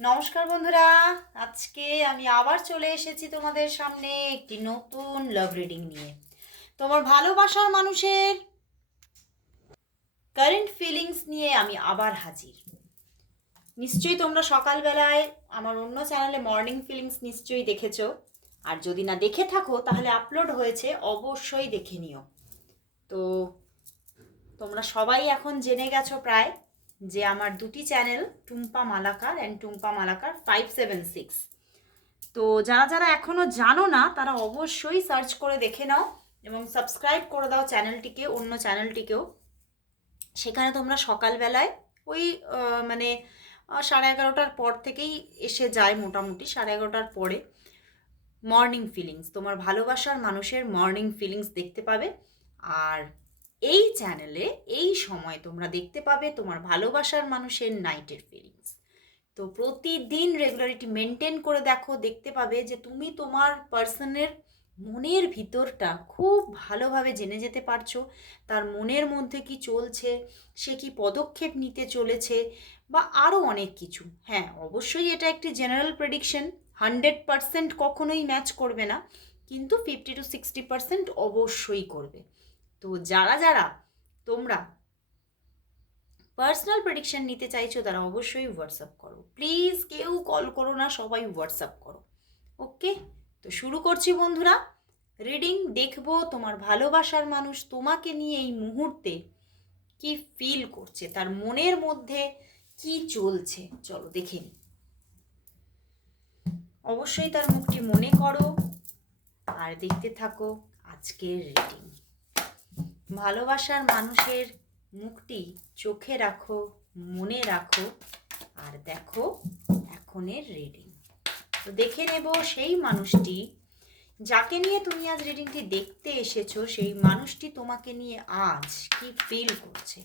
নমস্কার বন্ধুরা, আজকে আমি আবার চলে এসেছি তোমাদের সামনে একটি নতুন লাভ রিডিং নিয়ে। তোমার ভালোবাসার মানুষের কারেন্ট ফিলিংস নিয়ে আমি আবার হাজির। নিশ্চয়ই তোমরা সকালবেলায় আমার অন্য চ্যানেলে মর্নিং ফিলিংস নিশ্চয়ই দেখেছ। আর যদি না দেখে থাকো, তাহলে আপলোড হয়েছে, অবশ্যই দেখে নিও। তো তোমরা সবাই এখন জেনে গেছো প্রায় যে আমার দুটি channel Tumpa Malakar and Tumpa Malakar five seven six তো যারা যারা এখনও জানো না, তারা অবশ্যই সার্চ করে দেখে নাও এবং সাবস্ক্রাইব করে দাও চ্যানেলটিকে অন্য চ্যানেলটিকেও সেখানে তোমরা সকালবেলায় ওই মানে সাড়ে এগারোটার পর থেকেই এসে যায় মোটামুটি, সাড়ে এগারোটার পরে। মর্নিং ফিলিংস তোমার ভালোবাসার মানুষের মর্নিং ফিলিংস দেখতে পাবে। আর এই চ্যানেলে এই সময় তোমরা দেখতে পাবে তোমার ভালোবাসার মানুষের নাইটের ফিলিংস তো প্রতিদিন রেগুলারিটি মেনটেন করে দেখো, দেখতে পাবে যে তুমি তোমার পার্সনের মনের ভিতরটা খুব ভালোভাবে জেনে যেতে পারছ। তার মনের মধ্যে কি চলছে, সে কি পদক্ষেপ নিতে চলেছে বা আরও অনেক কিছু। হ্যাঁ অবশ্যই এটা একটি জেনারেল প্রেডিকশন হান্ড্রেড পারসেন্ট কখনোই ম্যাচ করবে না, কিন্তু ফিফটি টু সিক্সটি পারসেন্ট অবশ্যই করবে। তো যারা যারা, তোমরা পার্সোনাল প্রেডিকশন নিতে চাইছো, তারা অবশ্যই হোয়াটসঅ্যাপ করো। প্লিজ কেউ কল করো না, সবাই হোয়াটসঅ্যাপ করো। ওকে তো শুরু করছি বন্ধুরা। রিডিং দেখব, তোমার ভালোবাসার মানুষ তোমাকে নিয়ে এই মুহূর্তে কি ফিল করছে, তার মনের মধ্যে কি চলছে, চলো দেখে নিই অবশ্যই তার মুখটি মনে করো, আর দেখতে থাকো আজকের রিডিং ভালোবাসার মানুষের মুখটি চোখে রাখো, মনে রাখো আর দেখো এখনের রিডিং তো দেখে নেব সেই মানুষটি যাকে নিয়ে তুমি আজ রিডিংটি দেখতে এসেছ, সেই মানুষটি তোমাকে নিয়ে আজ কি ফিল করছে?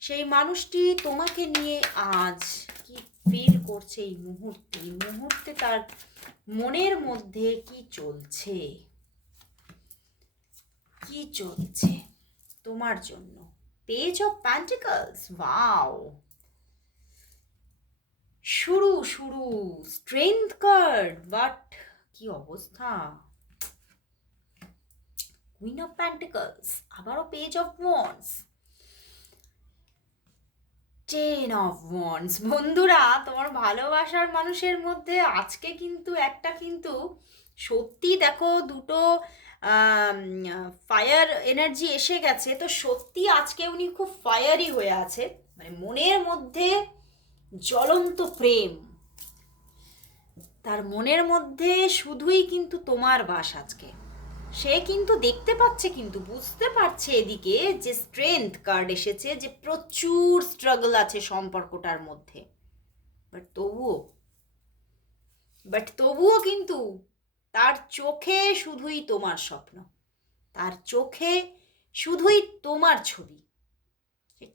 সেই মানুষটি তোমাকে নিয়ে আজ কি ফিল করছে এই মুহূর্তে? এই মুহূর্তে তার মনের মধ্যে কি চলছে? কি চলছে? তোমার জন্য। পেজ অফ প্যান্টিকলস ওয়াও শুরু শুরু স্ট্রেংথ কার্ড বাট কি অবস্থা? কুইন অফ প্যান্টিকলস আবারও page of wands ten of wands বন্ধুরা, তোমার ভালোবাসার মানুষের মধ্যে আজকে কিন্তু একটা কিন্তু সত্যি দেখো, দুটো ফায়ার এনার্জি এসে গেছে। তো সত্যি আজকে উনি খুব ফায়ারি হয়ে আছে। মানে মনের মধ্যে জ্বলন্ত প্রেম। তার মনের মধ্যে শুধুই কিন্তু তোমার বাস আজকে। সে কিন্তু দেখতে পাচ্ছে, কিন্তু বুঝতে পারছে এদিকে যে স্ট্রেংথ কার্ড এসেছে, যে প্রচুর স্ট্রাগল আছে সম্পর্কটার মধ্যে। বাট তবুও বাট তবুও কিন্তু তার চোখে শুধুই তোমার স্বপ্ন। তার চোখে শুধুই তোমার ছবি।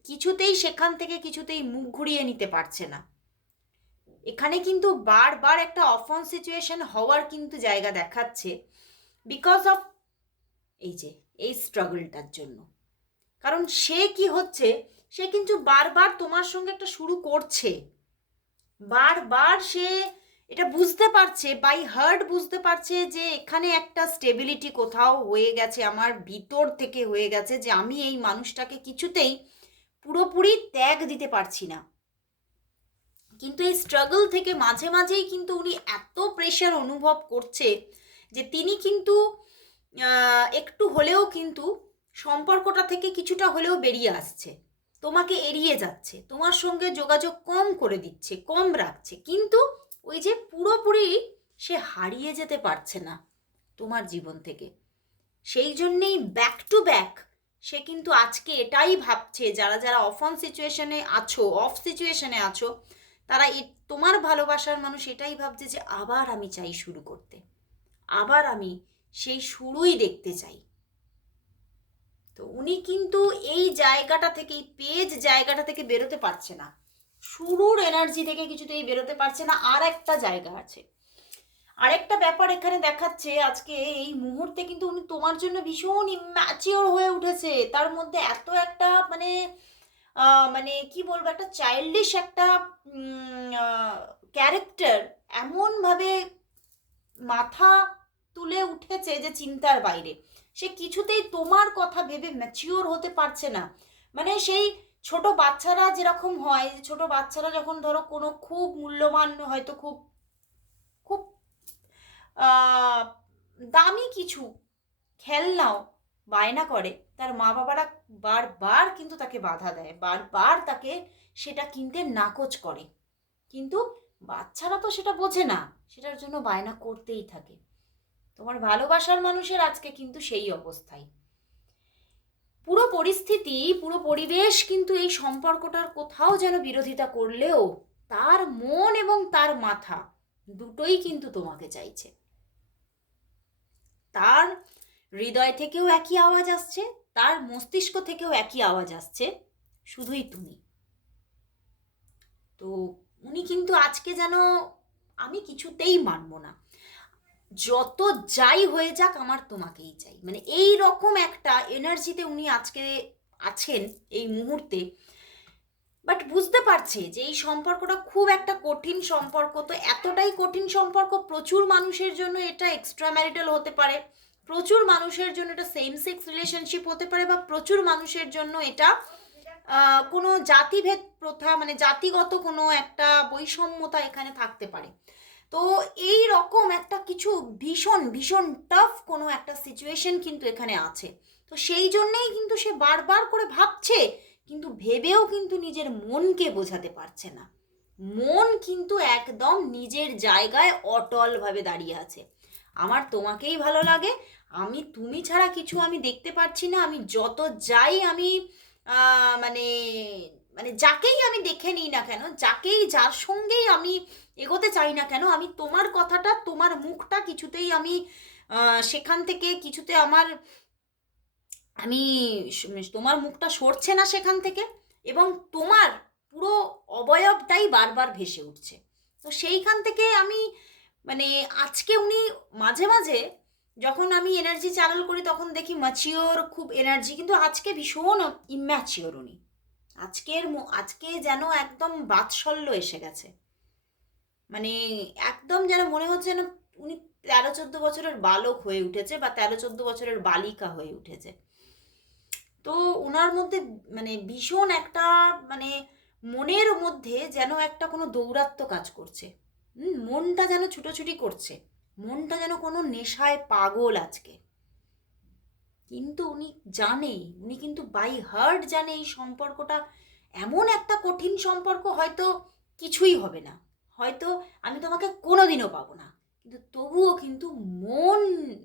কিছুতেই সেখান থেকে কিছুতেই মুখ ঘুরিয়ে নিতে পারছে না। এখানে কিন্তু বারবার একটা অফন সিচুয়েশন হওয়ার কিন্তু জায়গা দেখাচ্ছে বিকজ অফ এই যে, এই স্ট্রাগলটার জন্য। কারণ সে কি হচ্ছে, সে কিন্তু বারবার তোমার সঙ্গে একটা শুরু করছে। বারবার সে এটা বুঝতে পারছে বাই হার্ট বুঝতে পারছে যে এখানে একটা স্টেবিলিটি কোথাও হয়ে গেছে, আমার ভিতর থেকে হয়ে গেছে যে আমি এই মানুষটাকে কিছুতেই পুরোপুরি ত্যাগ দিতে পারছি না। কিন্তু এই স্ট্রাগল থেকে মাঝে মাঝেই কিন্তু উনি এত প্রেশার অনুভব করছে যে তিনি কিন্তু একটু হলেও কিন্তু সম্পর্কটা থেকে কিছুটা হলেও বেরিয়ে আসছে। তোমাকে এড়িয়ে যাচ্ছে, তোমার সঙ্গে যোগাযোগ কম করে দিচ্ছে, কম রাখছে। কিন্তু ওই যে পুরোপুরি সে হারিয়ে যেতে পারছে না তোমার জীবন থেকে। সেই জন্যেই ব্যাক টু ব্যাক সে কিন্তু আজকে এটাই ভাবছে, যারা যারা অফ অন সিচুয়েশনে আছো অফ সিচুয়েশনে আছো, তারা তোমার ভালোবাসার মানুষ এটাই ভাবছে যে আবার আমি চাই শুরু করতে। আবার আমি সেই শুরুই দেখতে চাই। তো উনি কিন্তু এই জায়গাটা থেকে এই পেজ জায়গাটা থেকে বেরোতে পারছে না। শুরুর এনার্জি থেকে কিছুতেই বেরোতে পারছে না আর একটা জায়গা আছে। আরেকটা ব্যাপার এখানে দেখাচ্ছে, আজকে এই মুহূর্তে কিন্তু উনি তোমার জন্য ভীষণ ইম্যাচিওর হয়ে উঠেছে। তার মধ্যে এত একটা মানে মানে কি বলব, একটা চাইল্ডিশ একটা ক্যারেক্টার এমনভাবে মাথা তুলে উঠেছে যে চিন্তার বাইরে। সে কিছুতেই তোমার কথা ভেবে ম্যাচিওর হতে পারছে না। মানে সেই ছোট বাচ্চারা যেরকম হয় যে ছোট বাচ্চারা যখন ধরো কোনো খুব মূল্যবান হয়তো খুব খুব দামি কিছু খেলনাও বায়না করে, তার মা বাবারা বারবার কিন্তু তাকে বাধা দেয়, বারবার তাকে সেটা কিনতে নাকচ করে। কিন্তু বাচ্চারা তো সেটা বোঝে না, সেটার জন্য বায়না করতেই থাকে। তোমার ভালোবাসার মানুষের আজকে কিন্তু সেই অবস্থাই। পুরো পরিস্থিতি, পুরো পরিবেশ কিন্তু এই সম্পর্কটার কোথাও যেন বিরোধিতা করলেও তার মন এবং তার মাথা দুটোই কিন্তু তোমাকে চাইছে। তার হৃদয় থেকেও একই আওয়াজ আসছে, তার মস্তিষ্ক থেকেও একই আওয়াজ আসছে, শুধুই তুমি। তো উনি কিন্তু আজকে যেন আমি কিছুতেই মানব না। যত যাই হয়ে যাক, আমার তোমাকেই চাই। মানে এই রকম একটা এনার্জিতে উনি আজকে আছেন এই মুহূর্তে। বাট বুঝতে পারছে যে এই সম্পর্কটা খুব একটা কঠিন সম্পর্ক। তো এতটাই কঠিন সম্পর্ক, প্রচুর মানুষের জন্য এটা এক্সট্রা ম্যারিটাল হতে পারে। প্রচুর মানুষের জন্য এটা সেম সেক্স রিলেশনশিপ হতে পারে বা প্রচুর মানুষের জন্য এটা কোনো জাতিভেদ প্রথা মানে জাতিগত কোনো একটা বৈষম্যতা এখানে থাকতে পারে। তো এই রকম একটা কিছু ভীষণ ভীষণ টাফ কোনো একটা সিচুয়েশন কিন্তু এখানে আছে। তো সেই জন্যেই কিন্তু সে বারবার করে ভাবছে, কিন্তু ভেবেও কিন্তু নিজের মনকে বোঝাতে পারছে না। মন কিন্তু একদম নিজের জায়গায় অটলভাবে দাঁড়িয়ে আছে। আমার তোমাকেই ভালো লাগে, আমি, তুমি ছাড়া কিছু আমি দেখতে পাচ্ছি না, আমি যত যাই আমি মানে মানে যাকেই আমি দেখে নিই না কেন, যাকেই, যার সঙ্গেই আমি এগোতে চাই না কেন? আমি তোমার কথাটা, তোমার মুখটা কিছুতেই আমি সেখান থেকে কিছুতে আমার, আমি তোমার মুখটা সরছে না সেখান থেকে এবং তোমার পুরো অবয়বটাই বারবার ভেসে উঠছে। তো সেইখান থেকে আমি মানে আজকে উনি মাঝে মাঝে যখন আমি এনার্জি চ্যানেল করি তখন দেখি ম্যাচিওর খুব এনার্জি কিন্তু আজকে ভীষণ ইম্যাচিওর উনি। আজকের আজকে যেন একদম বাৎসল্য এসে গেছে। মানে একদম যেন মনে হচ্ছে যেন উনি তেরো, চোদ্দ বছরের বালক হয়ে উঠেছে বা তেরো, চোদ্দ বছরের বালিকা হয়ে উঠেছে। তো ওনার মধ্যে মানে ভীষণ একটা মানে মনের মধ্যে যেন একটা কোনো দৌরাত্ম্য কাজ করছে। মনটা যেন ছুটোছুটি করছে। মনটা যেন কোনো নেশায় পাগল আজকে। কিন্তু উনি জানে, উনি কিন্তু বাই হার্ট জানে এই সম্পর্কটা। এমন একটা কঠিন সম্পর্ক হয়তো কিছুই হবে না। হয়তো আমি তোমাকে কোনোদিনও পাবো না। কিন্তু তবুও কিন্তু মন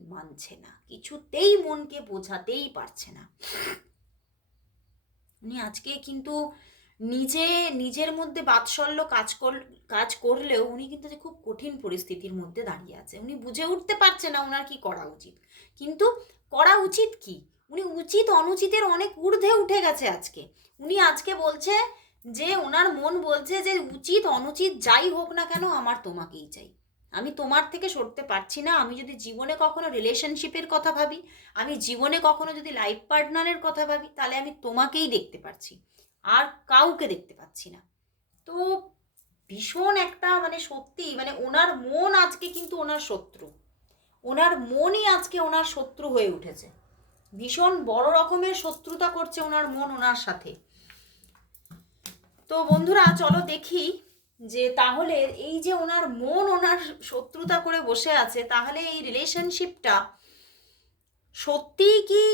মানছে না। কিছুতেই মনকে বোঝাতেই পারছে না। উনি আজকে কিন্তু নিজে, নিজের মধ্যে বাৎসল্য কাজ কর, কাজ করলেও উনি কিন্তু যে খুব কঠিন পরিস্থিতির মধ্যে দাঁড়িয়ে আছে। উনি বুঝে উঠতে পারছে না ওনার কি করা উচিত। কিন্তু করা উচিত কি? উনি উচিত অনুচিতের অনেক ঊর্ধ্বে উঠে গেছে আজকে। উনি আজকে বলছে যে ওনার মন বলছে যে উচিত, অনুচিত, যাই হোক না কেন, আমার তোমাকেই চাই। আমি তোমার থেকে সরতে পারছি না। আমি যদি জীবনে কখনো রিলেশনশিপের কথা ভাবি, আমি জীবনে কখনো যদি লাইফ পার্টনারের কথা ভাবি, তাহলে আমি তোমাকেই দেখতে পারছি। আর কাউকে দেখতে পাচ্ছি না। তো ভীষণ একটা মানে সত্যি মানে ওনার মন আজকে কিন্তু ওনার শত্রু। ওনার মনই আজকে ওনার শত্রু হয়ে উঠেছে। ভীষণ বড় রকমের শত্রুতা করছে ওনার মন ওনার সাথে। তো বন্ধুরা, চলো দেখি যে তাহলে এই যে ওনার মন, ওনার শত্রুতা করে বসে আছে, তাহলে এই রিলেশনশিপটা সত্যিই কি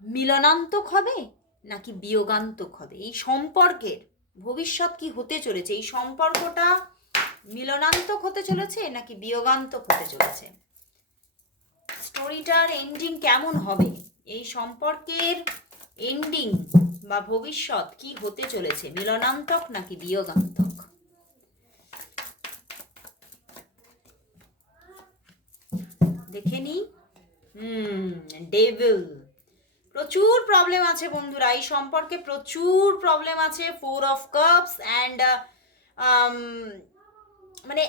মিলনান্তক হবে নাকি বিয়োগান্তক হবে? এই সম্পর্কের ভবিষ্যৎ কি হতে চলেছে? এই সম্পর্কটা মিলনান্তক হতে চলেছে নাকি বিয়োগান্তক হতে চলেছে? স্টোরিটার এন্ডিং কেমন হবে? এই সম্পর্কের এন্ডিং বা ভবিষ্যৎ কি হতে চলেছে? মিলনান্তক নাকি বিয়োগান্তক? দেখে নি? ডেভিল প্রচুর প্রবলেম আছে বন্ধুরা, এই সম্পর্কে প্রচুর প্রবলেম আছে ফোর অফ কাপস অ্যান্ড মানে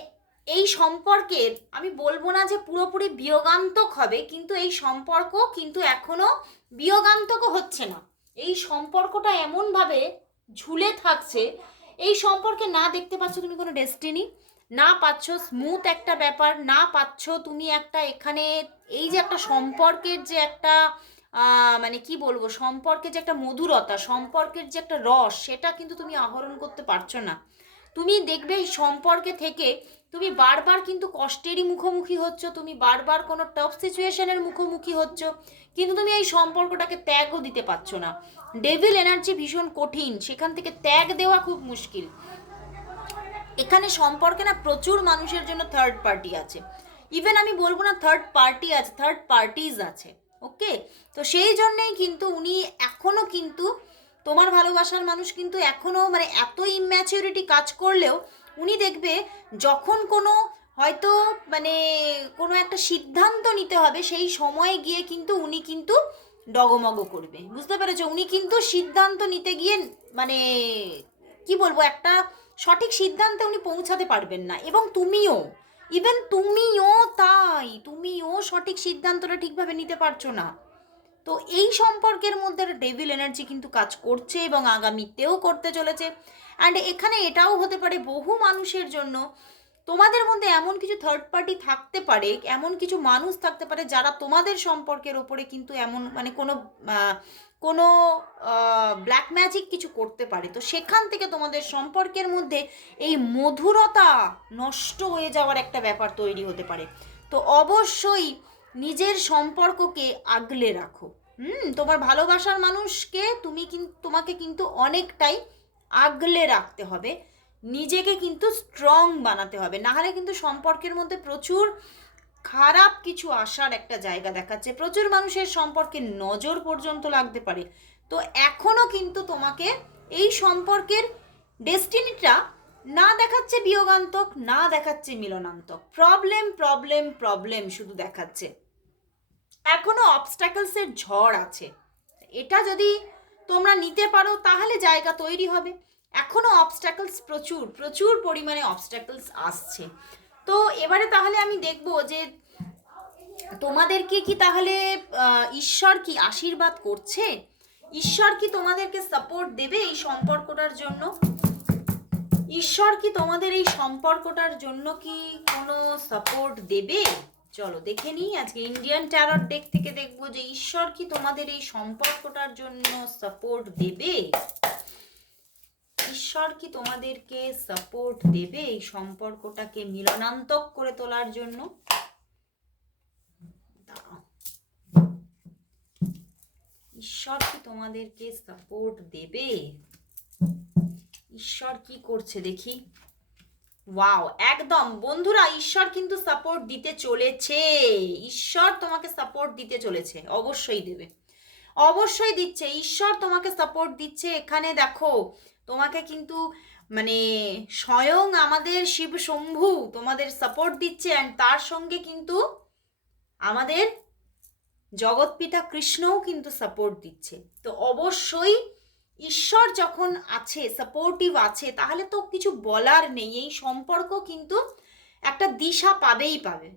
এই সম্পর্কের আমি বলব না যে পুরোপুরি বিয়োগান্তক হবে, কিন্তু এই সম্পর্ক কিন্তু এখনও বিয়োগান্তকও হচ্ছে না। এই সম্পর্কটা এমনভাবে ঝুলে থাকছে, এই সম্পর্কে না দেখতে পাচ্ছ তুমি কোনো ডেস্টিনি না পাচ্ছ স্মুথ একটা ব্যাপার, না পাচ্ছ তুমি একটা এখানে এই যে একটা সম্পর্কের যে একটা মানে কি বলব, সম্পর্কের যে একটা মধুরতা, সম্পর্কের যে একটা রস, সেটা কিন্তু তুমি আহরণ করতে পারছ না। তুমি দেখবে এই সম্পর্কে থেকে তুমি বারবার কিন্তু কষ্টেরই মুখোমুখি হচ্ছ, তুমি বারবার কোনো টফ সিচুয়েশনের মুখোমুখি হচ্ছ, কিন্তু তুমি এই সম্পর্কটাকে ত্যাগও দিতে পারছ না। ডেভিল এনার্জি ভীষণ কঠিন, সেখান থেকে ত্যাগ দেওয়া খুব মুশকিল। এখানে সম্পর্কে না প্রচুর মানুষের জন্য থার্ড পার্টি আছে। ইভেন আমি বলব না থার্ড পার্টি আছে থার্ড পার্টিজ আছে ওকে তো সেই জন্যেই কিন্তু উনি এখনও কিন্তু তোমার ভালোবাসার মানুষ কিন্তু এখনও মানে এত ইম্যাচিউরিটি কাজ করলেও উনি দেখবে যখন কোনো হয়তো মানে কোনো একটা সিদ্ধান্ত নিতে হবে, সেই সময়ে গিয়ে কিন্তু উনি কিন্তু ডগমগ করবে। বুঝতে পেরেছ? উনি কিন্তু সিদ্ধান্ত নিতে গিয়ে মানে কি বলব, একটা সঠিক সিদ্ধান্তে উনি পৌঁছাতে পারবেন না। এবং তুমিও ইভেন তুমিও তাই, তুমিও সঠিক সিদ্ধান্তটা ঠিকভাবে নিতে পারছ না। তো এই সম্পর্কের মধ্যে ডেভিল এনার্জি কিন্তু কাজ করছে এবং আগামীতেও করতে চলেছে। অ্যান্ড এখানে এটাও হতে পারে বহু মানুষের জন্য। তোমাদের মধ্যে এমন কিছু থার্ড পার্টি থাকতে পারে, এমন কিছু মানুষ থাকতে পারে যারা তোমাদের সম্পর্কের ওপরে কিন্তু এমন মানে কোনো কোনো ব্ল্যাক ম্যাজিক কিছু করতে পারে। তো সেখান থেকে তোমাদের সম্পর্কের মধ্যে এই মধুরতা নষ্ট হয়ে যাওয়ার একটা ব্যাপার তৈরি হতে পারে। তো অবশ্যই নিজের সম্পর্ককে আগলে রাখো। হুম, তোমার ভালোবাসার মানুষকে তুমি কিন্তু তোমাকে কিন্তু অনেকটাই আগলে রাখতে হবে। নিজেকে কিন্তু স্ট্রং বানাতে হবে। নাহলে কিন্তু সম্পর্কের মধ্যে প্রচুর খারাপ কিছু আসার একটা জায়গা দেখাচ্ছে। প্রচুর মানুষের সম্পর্কে নজর পর্যন্ত লাগতে পারে। তো এখনও কিন্তু তোমাকে এই সম্পর্কের ডেস্টিনিটা না দেখাচ্ছে বিয়োগান্তক, না দেখাচ্ছে মিলনান্তক। প্রবলেম প্রবলেম প্রবলেম শুধু দেখাচ্ছে। এখনও অবস্ট্যাকলসের ঝড় আছে। এটা যদি তোমরা নিতে পারো, তাহলে জায়গা তৈরি হবে। এখনও অবস্ট্যাকলস প্রচুর প্রচুর পরিমাণে অবস্ট্যাকলস আসছে। তো এবারে তাহলে আমি দেখব যে তোমাদেরকে কি তাহলে ঈশ্বর কি আশীর্বাদ করছে? ঈশ্বর কি তোমাদেরকে সাপোর্ট দেবে এই সম্পর্কটার জন্য? ঈশ্বর কি তোমাদের এই সম্পর্কটার জন্য কি কোনো সাপোর্ট দেবে? চলো দেখে নিই, আজকে ইন্ডিয়ান ট্যারট ডেক থেকে দেখব যে ঈশ্বর কি তোমাদের এই সম্পর্কটার জন্য সাপোর্ট দেবে? ঈশ্বর কি তোমাদেরকে সাপোর্ট দেবে এই সম্পর্কটাকে মিলনান্তক করে তোলার জন্য? ঈশ্বর কি তোমাদেরকে সাপোর্ট দেবে? ঈশ্বর কি করছে দেখি। ওয়াও একদম। বন্ধুরা, ঈশ্বর কিন্তু সাপোর্ট দিতে চলেছে। ঈশ্বর তোমাকে সাপোর্ট দিতে চলেছে। অবশ্যই দেবে। অবশ্যই দিচ্ছে। ঈশ্বর তোমাকে সাপোর্ট দিচ্ছে এখানে দেখো। তোমাকে কিন্তু মানে স্বয়ং আমাদের শিব শম্ভু তোমাদের সাপোর্ট দিচ্ছে অ্যান্ড তার সঙ্গে কিন্তু আমাদের জগৎপিতা কৃষ্ণও কিন্তু সাপোর্ট দিচ্ছে। তো অবশ্যই ঈশ্বর যখন আছে সাপোর্টিভ আছে, তাহলে তো কিছু বলার নেই। এই সম্পর্ক কিন্তু একটা দিশা পাবেই পাবে।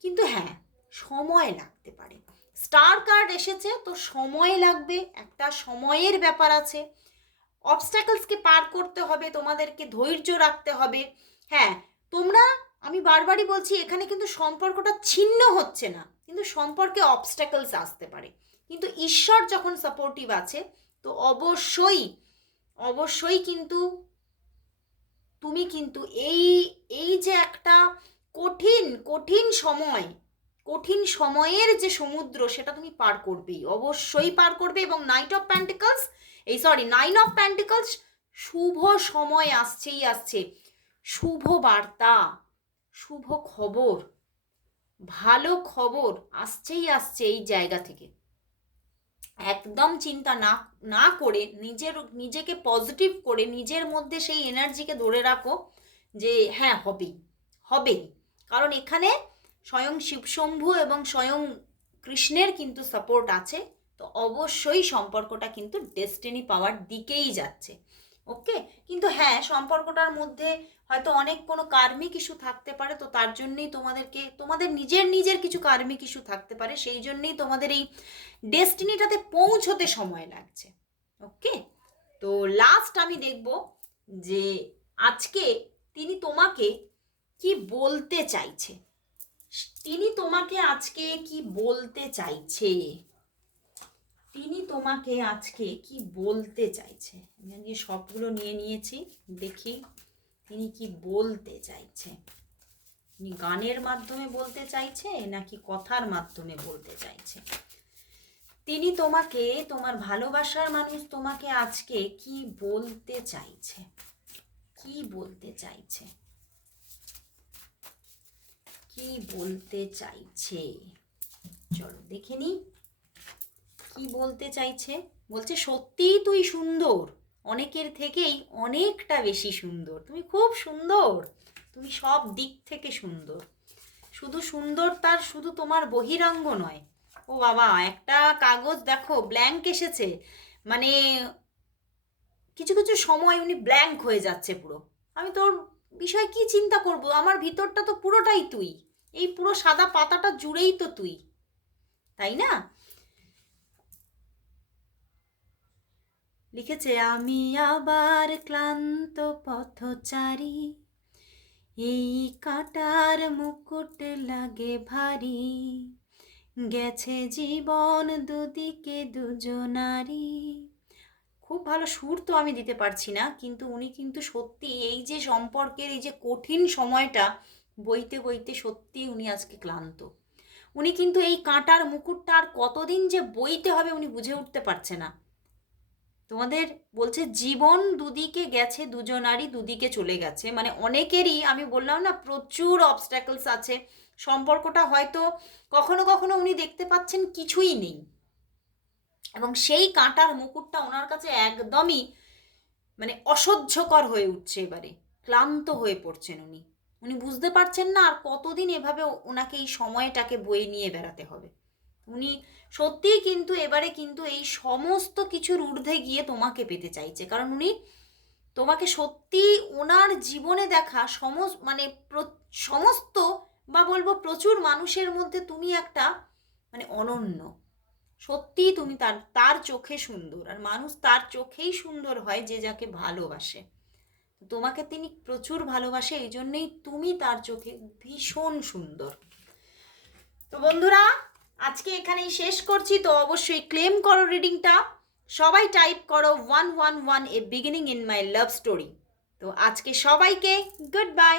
কিন্তু হ্যাঁ সময় লাগতে পারে। স্টার কার্ড এসেছে, তো সময় লাগবে। একটা সময়ের ব্যাপার আছে। অবস্ট্যাকলসকে পার করতে হবে, তোমাদেরকে ধৈর্য রাখতে হবে। হ্যাঁ তোমরা, আমি বারবারই বলছি, এখানে কিন্তু সম্পর্কটা ছিন্ন হচ্ছে না। কিন্তু সম্পর্কে অবস্ট্যাকলস আসতে পারে। কিন্তু ঈশ্বর যখন সাপোর্টিভ আছে তো অবশ্যই অবশ্যই কিন্তু তুমি কিন্তু এই এই যে একটা কঠিন কঠিন সময়, কঠিন সময়ের যে সমুদ্র সেটা তুমি পার করবেই। অবশ্যই পার করবে এবং নাইট অফ প্যান্টিকলস এই সরি নাইন অফ প্যান্টিকলস শুভ সময় আসছেই আসছে। শুভ বার্তা, শুভ খবর, ভালো খবর আসছেই আসছে এই জায়গা থেকে। একদম চিন্তা না না করে নিজের, নিজেকে পজিটিভ করে নিজের মধ্যে সেই এনার্জিকে ধরে রাখো যে হ্যাঁ হবেই হবেই। কারণ এখানে স্বয়ং শিবশম্ভু এবং স্বয়ং কৃষ্ণের কিন্তু সাপোর্ট আছে। তো অবশ্যই সম্পর্কটা কিন্তু ডেস্টিনি পাওয়ার দিকেই যাচ্ছে। ওকে কিন্তু হ্যাঁ সম্পর্কটার মধ্যে হয়তো অনেক কোনো কার্মিক ইস্যু থাকতে পারে, তো তার জন্যই তোমাদেরকে, তোমাদের নিজের নিজের কিছু কার্মিক ইস্যু থাকতে পারে, সেই জন্যই তোমাদের এই ডেস্টিনিটাতে পৌঁছতে সময় লাগছে। ওকে তো লাস্ট আমি দেখব যে আজকে তিনি তোমাকে কি বলতে চাইছে? তিনি তোমাকে আজকে কি বলতে চাইছে? তিনি তোমাকে আজকে কি বলতে চাইছে? আমি আজকে সবগুলো নিয়ে নিয়েছি, দেখি তিনি কি বলতে চাইছে। তিনি গানের মাধ্যমে বলতে চাইছে নাকি কথার মাধ্যমে বলতে চাইছে? তিনি তোমাকে, তোমার ভালোবাসার মানুষ তোমাকে আজকে কি বলতে চাইছে? কি বলতে চাইছে? কি বলতে চাইছে? চলো দেখে নি কি বলতে চাইছে? বলছে, সত্যিই তুই সুন্দর। অনেকের থেকেই অনেকটা বেশি সুন্দর। তুমি খুব সুন্দর। তুমি সব দিক থেকে সুন্দর। শুধু সুন্দর তার শুধু তোমার বহিরাঙ্গ নয়। ও বাবা, একটা কাগজ দেখো ব্ল্যাঙ্ক এসেছে। মানে কিছু কিছু সময় উনি ব্ল্যাঙ্ক হয়ে যাচ্ছে পুরো। আমি তোর বিষয়ে কি চিন্তা করব? আমার ভিতরটা তো পুরোটাই তুই। এই পুরো সাদা পাতাটা জুড়েই তো তুই। তাই না? লিখেছে, আমি আবার ক্লান্ত পথচারী। এই কাটার মুকুট লাগে ভারী। গেছে জীবন দুদিকে দুজনারই। খুব ভালো সুর তো আমি দিতে পারছি না, কিন্তু উনি কিন্তু সত্যি এই যে সম্পর্কের, এই যে কঠিন সময়টা, বইতে বইতে সত্যি উনি আজকে ক্লান্ত। উনি কিন্তু এই কাঁটার মুকুটটা আর কতদিন যে বইতে হবে উনি বুঝে উঠতে পারছে না। তোমাদের বলছে জীবন দুদিকে গেছে দুজনারই দুদিকে চলে গেছে। মানে অনেকেরই আমি বললাম না, প্রচুর অবস্ট্যাকলস আছে। সম্পর্কটা হয়তো কখনো কখনো উনি দেখতে পাচ্ছেন কিছুই নেই। এবং সেই কাঁটার মুকুটটা ওনার কাছে একদমই মানে অসহ্যকর হয়ে উঠছে এবারে। ক্লান্ত হয়ে পড়ছেন উনি। উনি বুঝতে পারছেন না আর কতদিন এভাবে ওনাকে এই সময়টাকে বয়ে নিয়ে বেড়াতে হবে। উনি সত্যিই কিন্তু এবারে কিন্তু এই সমস্ত কিছুর ঊর্ধ্বে গিয়ে তোমাকে পেতে চাইছে। কারণ উনি তোমাকে সত্যি ওনার জীবনে দেখা সমস মানে সমস্ত বা বলব প্রচুর মানুষের মধ্যে তুমি একটা মানে অনন্য। সত্যিই তুমি তার তার চোখে সুন্দর। আর মানুষ তার চোখেই সুন্দর হয় যে যাকে ভালোবাসে। তোমাকে তিনি প্রচুর ভালোবাসে, এই জন্যেই তুমি তার চোখে ভীষণ সুন্দর। তো বন্ধুরা আজকে এখানেই শেষ করছি, তো অবশ্যই ক্লেম করো রিডিংটা সবাই টাইপ করো one one one a beginning in my love story তো আজকে সবাইকে গুড বাই